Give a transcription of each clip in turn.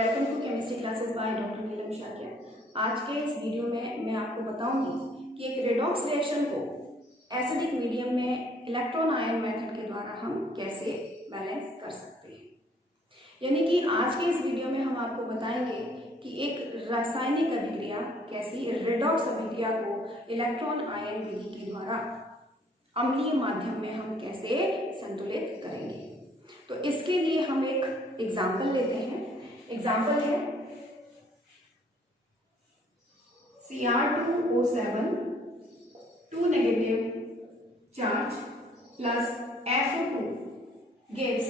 Welcome to chemistry classes by doctor Neelam Shakya. आज के इस वीडियो में मैं आपको बताऊंगी कि एक रेडॉक्स रिएक्शन को एसिडिक मीडियम में इलेक्ट्रॉन आयन मेथड के द्वारा हम कैसे बैलेंस कर सकते हैं। यानी कि आज के इस वीडियो में हम आपको बताएंगे कि एक रासायनिक अभिक्रिया कैसी रेडॉक्स अभिक्रिया को इलेक्ट्रॉन आयन विधि के द्वारा अम्लीय माध्यम में हम कैसे संतुलित करेंगे। तो इसके लिए हम एक एग्जाम्पल लेते हैं। एग्जाम्पल है Cr2O7 2 negative charge plus SO2 gives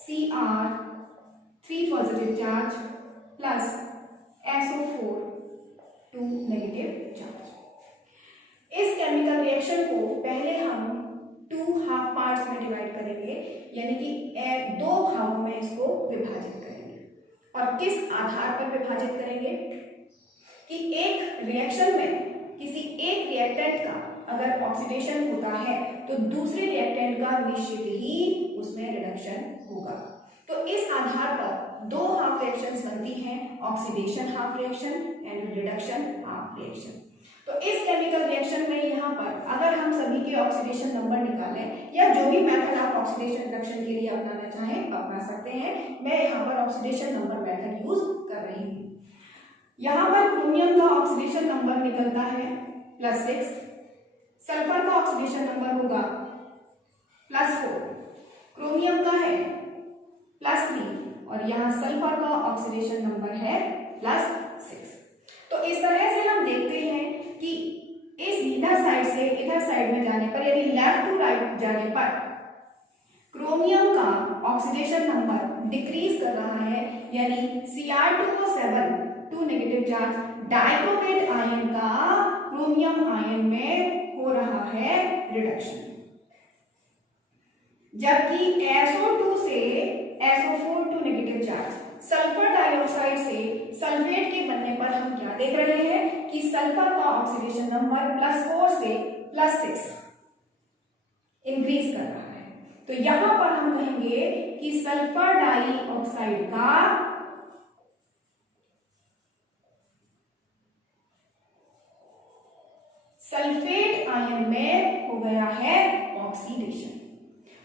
Cr3 positive charge plus SO4 2 negative charge. इस केमिकल रिएक्शन को पहले हम 2 हाफ पार्ट्स में डिवाइड करेंगे, यानी कि 2 भागों में इसको विभाजित करेंगे। और किस आधार पर विभाजित करेंगे कि एक रिएक्शन में किसी एक रिएक्टेंट का अगर ऑक्सीडेशन होता है तो दूसरे रिएक्टेंट का निश्चित ही उसमें रिडक्शन होगा। तो इस आधार पर 2 हाफ रिएक्शंस बनती हैं, oxidation half reaction and reduction half reaction. तो इस केमिकल रिएक्शन में यहाँ पर अगर हम सभी के ऑक्सीडेशन नंबर निकालें या जो भी मेथड आप ऑक्सीडेशन रिडक्शन के लिए अपनाना चाहें अपना सकते हैं। मैं यहाँ पर ऑक्सीडेशन नंबर मेथड यूज कर रही हूँ। यहाँ पर क्रोमियम का ऑक्सीडेशन नंबर निकलता है +6, सल्फर का ऑक्सीडेशन नंबर होगा +4, क्रोमियम का है +3 और यहाँ सल्फर का ऑक्सीडेशन नंबर है +6। तो इस तरह से हम देखते हैं कि इस इधर साइड से इधर साइड में जाने पर, यानी लेफ्ट टू राइट जाने पर क्रोमियम का ऑक्सीडेशन नंबर डिक्रीज कर रहा है, यानी Cr2O7 2 negative charge dichromate ion का क्रोमियम आयन में हो रहा है रिडक्शन, जबकि SO2 से SO4 2 negative charge sulphur dioxide से सल्फेट के बनने पर हम क्या देख रहे हैं कि सल्फर का ऑक्सीडेशन नंबर +4 से +6 इंक्रीज कर रहा है। तो यहां पर हम कहेंगे कि सल्फर डाइऑक्साइड का सल्फेट आयन में हो गया है ऑक्सीडेशन।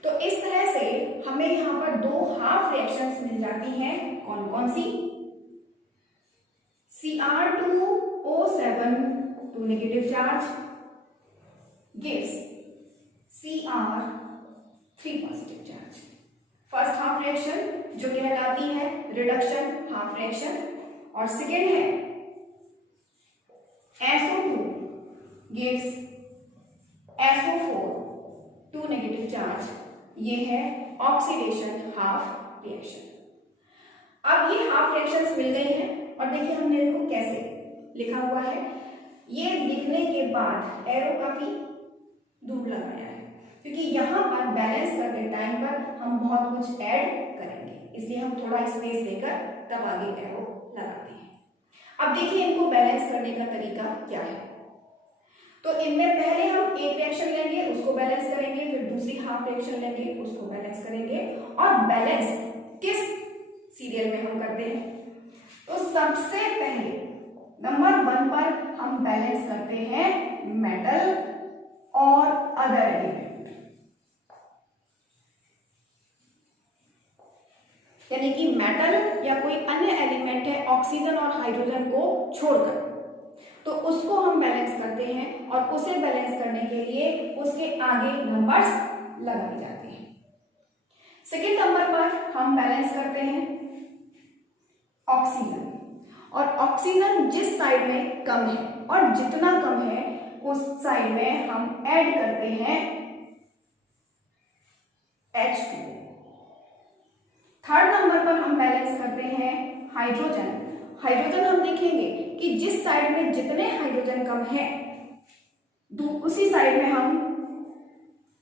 तो इस तरह से हमें यहां पर 2 हाफ रिएक्शंस मिल जाती हैं। कौन कौन सी? Cr2O7 2 negative charge gives Cr3 positive charge. First half reaction जो कहलाती है रिडक्शन हाफ रिएक्शन, और सेकेंड है SO2 gives SO4 2 negative charge, ये है ऑक्सीडेशन हाफ रिएक्शन। अब ये हाफ रिएक्शंस मिल गई हैं और देखिए हमने इनको कैसे लिखा हुआ है। ये लिखने के बाद एरो काफी दूर लगाया है क्योंकि यहाँ पर बैलेंस करते टाइम पर हम बहुत कुछ ऐड करेंगे, इसलिए हम थोड़ा स्पेस देकर तब आगे एरो लगाते हैं। अब देखिए इनको बैलेंस करने का तरीका क्या है। तो इनमें पहले हम एक रिएक्शन लेंगे, उसको बैलेंस करेंगे, फिर दूसरी हाफ रिएक्शन लेंगे, उसको बैलेंस करेंगे। और बैलेंस किस सीरियल में हम करते हैं? तो सबसे पहले नंबर 1 पर हम बैलेंस करते हैं मेटल और अदर एलिमेंट, यानी कि मेटल या कोई अन्य एलिमेंट है ऑक्सीजन और हाइड्रोजन को छोड़कर, तो उसको हम बैलेंस करते हैं और उसे बैलेंस करने के लिए उसके आगे नंबर्स लगाए जाते हैं। सेकेंड नंबर पर हम बैलेंस करते हैं ऑक्सीजन, और ऑक्सीजन जिस साइड में कम है और जितना कम है उस साइड में हम ऐड करते हैं H2। थर्ड नंबर पर हम बैलेंस करते हैं हाइड्रोजन। हाइड्रोजन हम देखेंगे कि जिस साइड में जितने हाइड्रोजन कम है उसी साइड में हम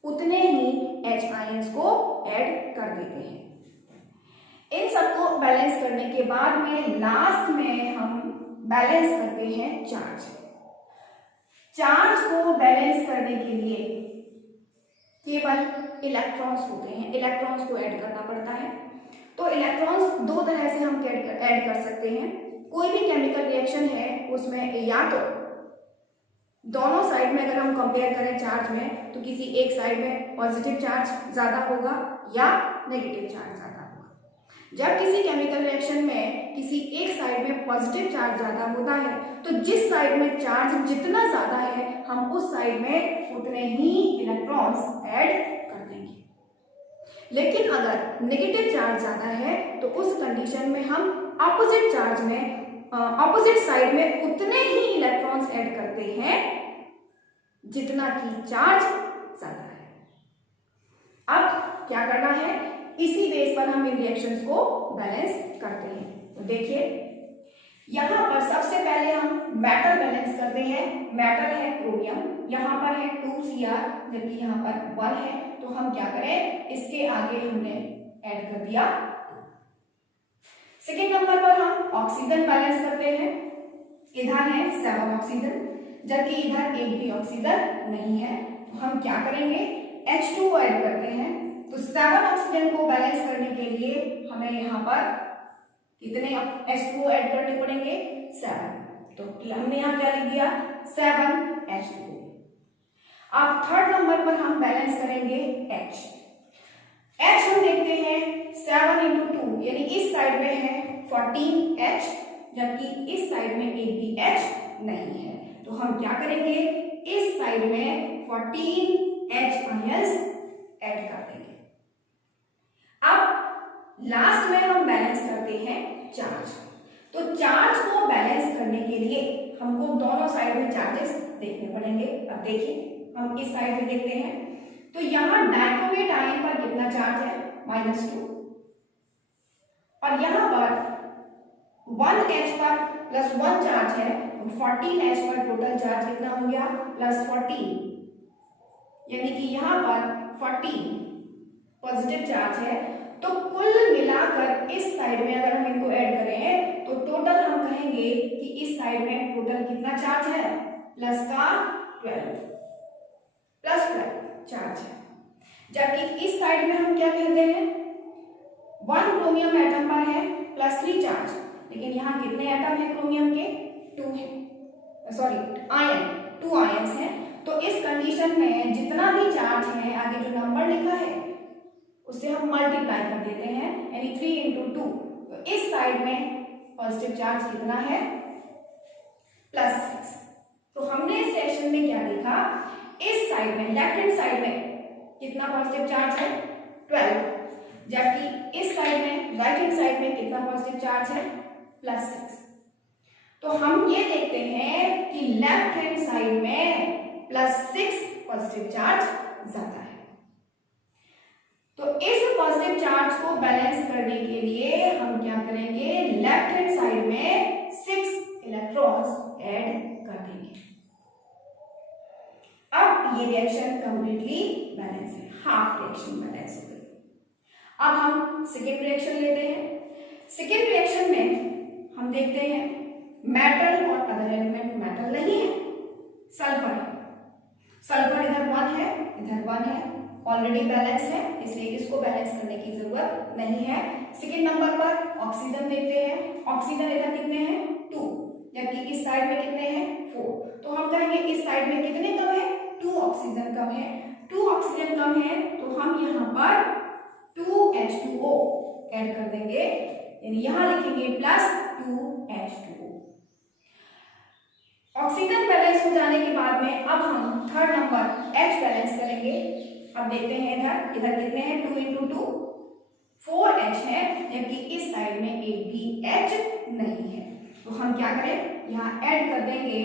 उतने ही H आयंस को ऐड कर देते हैं। इन सबको बैलेंस करने के बाद में लास्ट में हम बैलेंस करते हैं चार्ज। चार्ज को बैलेंस करने के लिए केवल इलेक्ट्रॉन्स होते हैं, इलेक्ट्रॉन्स को ऐड करना पड़ता है। तो इलेक्ट्रॉन्स दो तरह से हम ऐड कर सकते हैं। कोई भी केमिकल रिएक्शन है उसमें या तो दोनों साइड में अगर हम कंपेयर करें चार्ज में तो किसी एक साइड में पॉजिटिव चार्ज ज्यादा होगा या नेगेटिव चार्ज ज्यादा होगा। जब किसी केमिकल रिएक्शन में किसी एक साइड में पॉजिटिव चार्ज ज्यादा होता है तो जिस साइड में चार्ज जितना ज्यादा है हम उस साइड में उतने ही इलेक्ट्रॉन्स ऐड कर देंगे। लेकिन अगर नेगेटिव चार्ज ज्यादा है तो उस कंडीशन में हम ऑपोजिट चार्ज में ऑपोजिट साइड में उतने ही इलेक्ट्रॉन्स ऐड करते हैं जितना कि चार्ज ज्यादा है। अब क्या करना है, इसी बेस पर हम इन रिएक्शंस को बैलेंस करते हैं। तो देखिए यहां पर सबसे पहले हम मेटल बैलेंस करते हैं। मेटल है क्रोमियम, यहां पर है 2Cr जबकि यहां पर 1 है, तो हम क्या करें, इसके आगे हमने ऐड कर दिया। सेकेंड नंबर पर हम ऑक्सीजन बैलेंस करते हैं। इधर है 7 ऑक्सीजन जबकि इधर एक भी ऑक्सीजन नहीं है, तो हम क्या करेंगे, H2O ऐड करते हैं। तो 7 ऑक्सीजन को बैलेंस करने के लिए हमें यहाँ पर कितने H2O ऐड करने पड़ेंगे, 7। तो हमने यहाँ क्या लिख दिया, 7 H2O। अब थर्ड नंबर पर हम बैलेंस करेंगे H हम देखते हैं 7 into 2 यानी इस साइड में है 14H जबकि इस साइड में एक भी H नहीं है, तो हम क्या करेंगे, इस साइड में 14H आयंस ऐड कर देंगे। अब लास्ट में हम बैलेंस करते हैं चार्ज। तो चार्ज को बैलेंस करने के लिए हमको दोनों साइड में चार्जेस देखने पड़ेंगे। अब देखिए हम इस साइड में देखते हैं तो यहां डाइक्रोमेट आयन पर कितना चार्ज है, -2, और यहां पर 1H पर +1 चार्ज है, 14H पर टोटल चार्ज कितना हो गया, +14, यानी कि यहां पर 14 पॉजिटिव चार्ज है। तो कुल मिलाकर इस साइड में अगर हम इनको ऐड करें तो टोटल हम कहेंगे कि इस साइड में टोटल कितना चार्ज है, +12 चार्ज है। जबकि इस साइड में हम क्या कहते हैं, 1 क्रोमियम एटम पर है +3 चार्ज, लेकिन यहाँ कितने एटम है क्रोमियम के, 2 है, सॉरी आयन, 2 आयंस हैं। तो इस कंडीशन में जितना भी चार्ज है आगे जो नंबर लिखा है उससे हम मल्टीप्लाई कर देते हैं, यानी 3 into 2। तो इस साइड में पॉजिटिव चार्ज कितना है, +6। तो हमने इस सेक्शन में क्या देखा, इस साइड में लेफ्ट हैंड साइड में कितना पॉजिटिव चार्ज है, 12, जबकि इस साइड में राइट हैंड साइड में कितना पॉजिटिव चार्ज है, +6। तो हम ये देखते हैं कि लेफ्ट हैंड साइड में +6 पॉजिटिव चार्ज ज्यादा है। तो इस पॉजिटिव चार्ज को बैलेंस करने के लिए हम क्या करेंगे, लेफ्ट हैंड साइड में 6 इलेक्ट्रॉन्स ऐड कर देंगे। अब ये रिएक्शन कंप्लीटली बैलेंस है, हाफ रिएक्शन बैलेंस हो गई। अब हम सेकेंड रिएक्शन लेते हैं। सेकेंड रिएक्शन में हम देखते हैं मेटल और अदर एलिमेंट, मेटल नहीं है, सल्फर है। सल्फर इधर 1 है, इधर 1 है, ऑलरेडी बैलेंस है, इसलिए इसको बैलेंस करने की जरूरत नहीं है। सेकेंड नंबर पर ऑक्सीजन देखते हैं। ऑक्सीजन इधर कितने हैं, 2, जबकि इस साइड में कितने हैं, 4। तो हम कहेंगे इस साइड में कितने कम है, 2 ऑक्सीजन कम है। 2 ऑक्सीजन कम है तो हम यहाँ पर 2H2O ऐड कर देंगे, यानी यहां लिखेंगे +2H2O। ऑक्सीजन बैलेंस हो जाने के बाद में अब हम थर्ड नंबर H बैलेंस करेंगे। अब देखते हैं इधर कितने हैं, 2 into 2 4H है, जबकि इस साइड में एक भी H नहीं है। तो हम क्या करें, यहाँ ऐड कर देंगे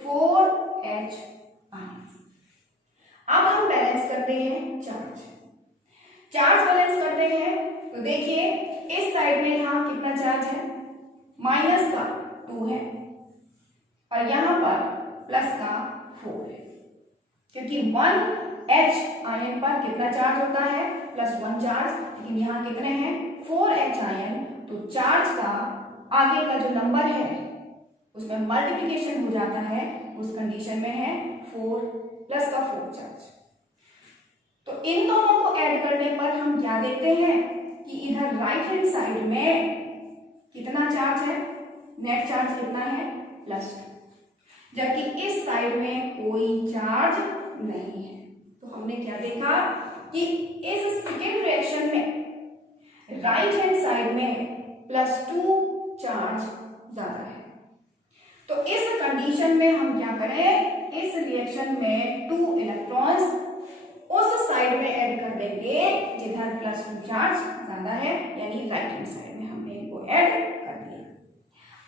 4H आयंस। अब हम बैलेंस करते हैं चार्ज बैलेंस करते हैं। तो देखिए इस साइड में यहाँ कितना चार्ज है, -2 है और यहाँ पर +4 है, क्योंकि 1H आयन पर कितना चार्ज होता है, +1 चार्ज, लेकिन यहाँ कितने हैं, 4H आयन। तो चार्ज का आगे का जो नंबर है उसमें मल्टीप्लिकेशन हो जाता है, उस कंडीशन में है 4 चार्ज। तो इन दोनों को ऐड करने पर हम क्या देखते हैं कि कि इधर राइट हैंड साइड में कितना चार्ज है, नेट चार्ज कितना है, +2, जबकि इस साइड में कोई चार्ज नहीं है। तो हमने क्या देखा कि इस सेकेंड रिएक्शन में राइट हैंड साइड में +2 चार्ज ज्यादा है। तो इस कंडीशन में हम क्या करें, इस रिएक्शन में 2 इलेक्ट्रॉन्स उस साइड में ऐड कर देंगे जिधर +2 चार्ज ज्यादा है, यानी राइट हैंड साइड में हमने इनको ऐड कर दिया।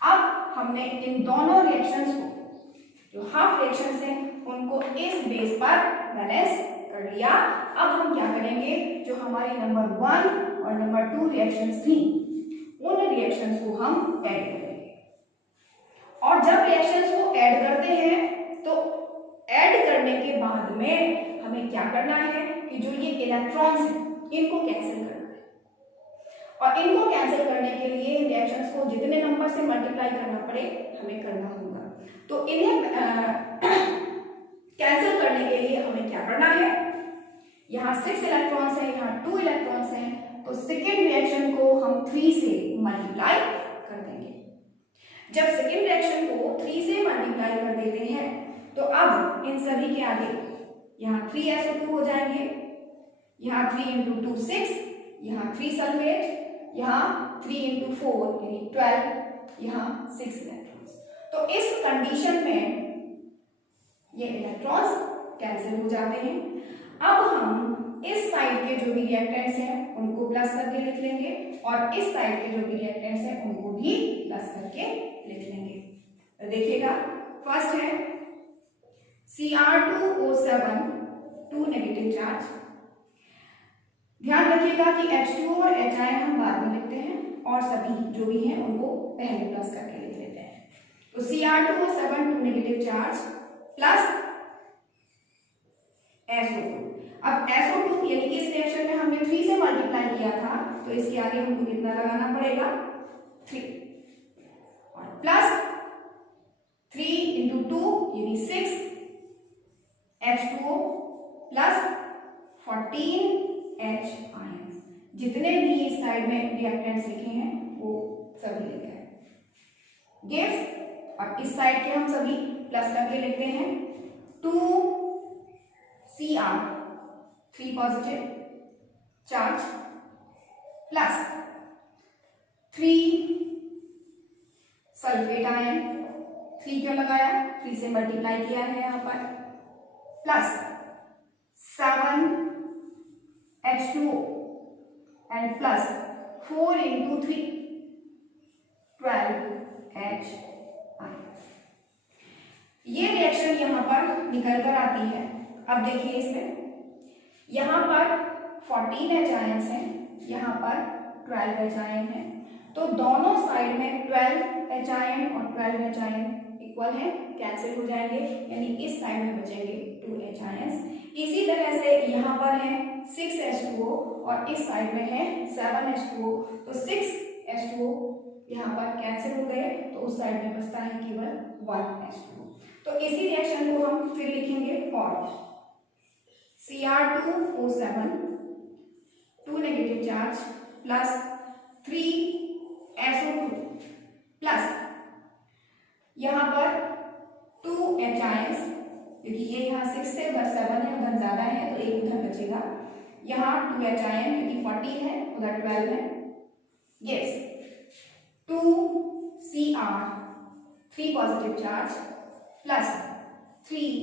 अब हमने इन दोनों रिएक्शंस को, जो हाफ रिएक्शंस हैं, उनको इस बेस पर बैलेंस कर लिया। अब हम क्या करेंगे, जो हमारी नंबर 1 और नंबर 2 रिएक्शंस थी, उन रिएक्शंस को हम ऐड करेंगे। और जब रिएक्शंस को ऐड करते हैं तो ऐड करने के बाद में हमें क्या करना है कि जो ये इलेक्ट्रॉन्स हैं इनको कैंसिल करना है, और इनको कैंसिल करने के लिए रिएक्शंस को जितने नंबर से मल्टीप्लाई करना पड़े हमें करना होगा। तो इन्हें कैंसिल करने के लिए हमें क्या करना है, यहाँ 6 इलेक्ट्रॉन्स हैं, यहाँ 2 इलेक्ट्रॉन्स हैं, तो सेकेंड रिएक्शन को हम 3 से मल्टीप्लाई कर देंगे। जब सेकेंड रिएक्शन को 3 से मल्टीप्लाई कर देते हैं तो अब इन सभी के आगे यहाँ 3SO2 हो जाएंगे, यहाँ 3 × 2 6, यहाँ 3 सल्फेट, यहाँ 3 × 4 यानी 12, यहाँ 6 इलेक्ट्रॉन्स। तो इस कंडीशन में ये इलेक्ट्रॉन्स कैंसिल हो जाते हैं। अब हम इस साइड के जो भी रिएक्टेंट्स हैं उनको प्लस करके लिख लेंगे, और इस साइड के जो भी रिएक्टेंट्स हैं उनको भी प्लस करके लिख लेंगे। तो देखिएगा, फर्स्ट है Cr2O7, 2 नेगेटिव चार्ज। ध्यान रखिएगा कि H2O और Hi हम बाद में लिखते हैं, और सभी जो भी हैं उनको पहले प्लस करके लिख लेते हैं। तो Cr2O7, 2 negative charge plus SO2। अब SO2 यानी इस रिएक्शन में हमने 3 से मल्टीप्लाई किया था, तो इसके आगे हमको कितना लगाना पड़ेगा, 3, और प्लस 3 × 2 यानी 6 H2O प्लस 14 H आयंस। जितने भी इस साइड में रिएक्टेंट्स लिखे हैं वो सभी लिखे हैं गिव्स, और इस साइड के हम सभी प्लस करके लिखते हैं 2Cr, 3 positive charge plus 3 sulphate ion, 3 क्यों लगाया, 3 से मल्टीप्लाई किया है यहाँ पर, plus 7 H2O and plus 4 × 3 12 H ion. ये रिएक्शन यहाँ पर निकल कर आती है। अब देखिए इसमें यहाँ पर 14 H आयंस हैं, यहाँ पर 12 H आयन है, तो दोनों साइड में 12 H आयन और 12 H आयन इक्वल है, कैंसिल हो जाएंगे, यानी इस साइड में बचेंगे 2 H आयंस। इसी तरह से यहाँ पर है 6 H2O और इस साइड में है 7 H2O, तो 6 H2O यहाँ पर कैंसिल हो गए, तो उस साइड में बचता है केवल 1 H2O। तो इसी रिएक्शन को हम फिर लिखेंगे, और Cr2O7, 2 negative charge plus 3SO2 plus यहाँ पर 2 H आयंस, क्योंकि ये यहाँ 6 से 7 है, उधर ज्यादा है तो एक उधर बचेगा, यहाँ 2 H आयन क्योंकि 14 है उधर 12 है, yes 2Cr, 3 positive charge plus 3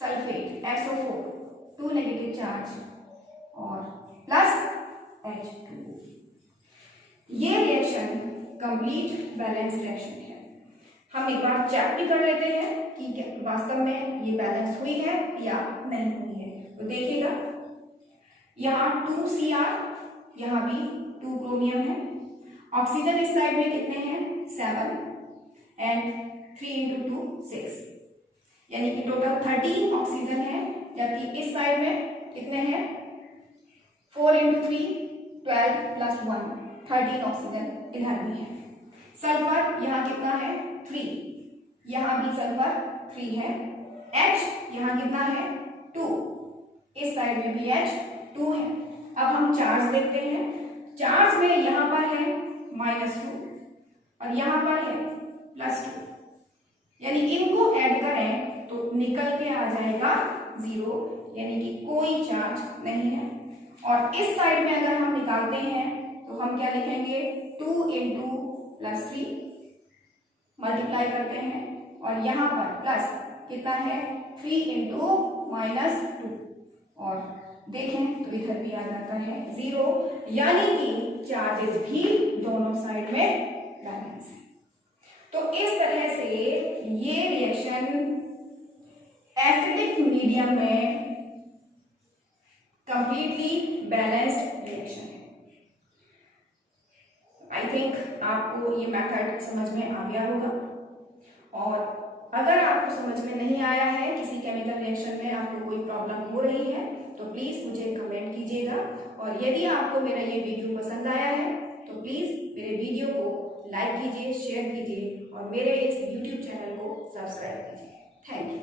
sulphate SO4, 2 negative charge और प्लस H2O। ये रिएक्शन कंप्लीट बैलेंस रिएक्शन है। हम एक बार चेक भी कर लेते हैं कि वास्तव में ये बैलेंस हुई है या नहीं हुई है। तो देखिएगा, यहाँ 2Cr, यहाँ भी 2 क्रोमियम है, ऑक्सीजन इस साइड में कितने हैं 7 एंड 3 × 2 6, यानी कि टोटल 13 ऑक्सीजन है, जबकि इस साइड में कितने हैं 4 × 3 12 प्लस 1 13 ऑक्सीजन इधर भी है। सल्फर यहाँ कितना है 3, यहाँ भी सल्फर 3 है, H यहाँ कितना है 2, इस साइड में भी H 2 है। अब हम चार्ज देखते हैं, चार्ज -2 और यहाँ पर है +2, यानी इनको ऐड करें तो निकल के आ जाएगा 0, यानी कि कोई चार्ज नहीं है। और इस साइड में अगर हम निकालते हैं तो हम क्या लिखेंगे, 2 इंटू +3 मल्टीप्लाई करते हैं और यहाँ पर प्लस कितना है 3 इंटू -2 और देखें तो इधर भी आ जाता है 0, यानी कि चार्जेस भी दोनों साइड में बैलेंस है। तो इस तरह से ये रिएक्शन एसिडिक मीडियम में कंप्लीटली बैलेंस्ड रिएक्शन है। आई थिंक आपको ये मेथड समझ में आ गया होगा, और अगर आपको समझ में नहीं आया है, किसी केमिकल रिएक्शन में आपको कोई प्रॉब्लम हो रही है, तो प्लीज मुझे कमेंट कीजिएगा। और यदि आपको मेरा ये वीडियो पसंद आया है तो प्लीज मेरे वीडियो को लाइक कीजिए, शेयर कीजिए और मेरे इस YouTube चैनल को सब्सक्राइब कीजिए। Thank you.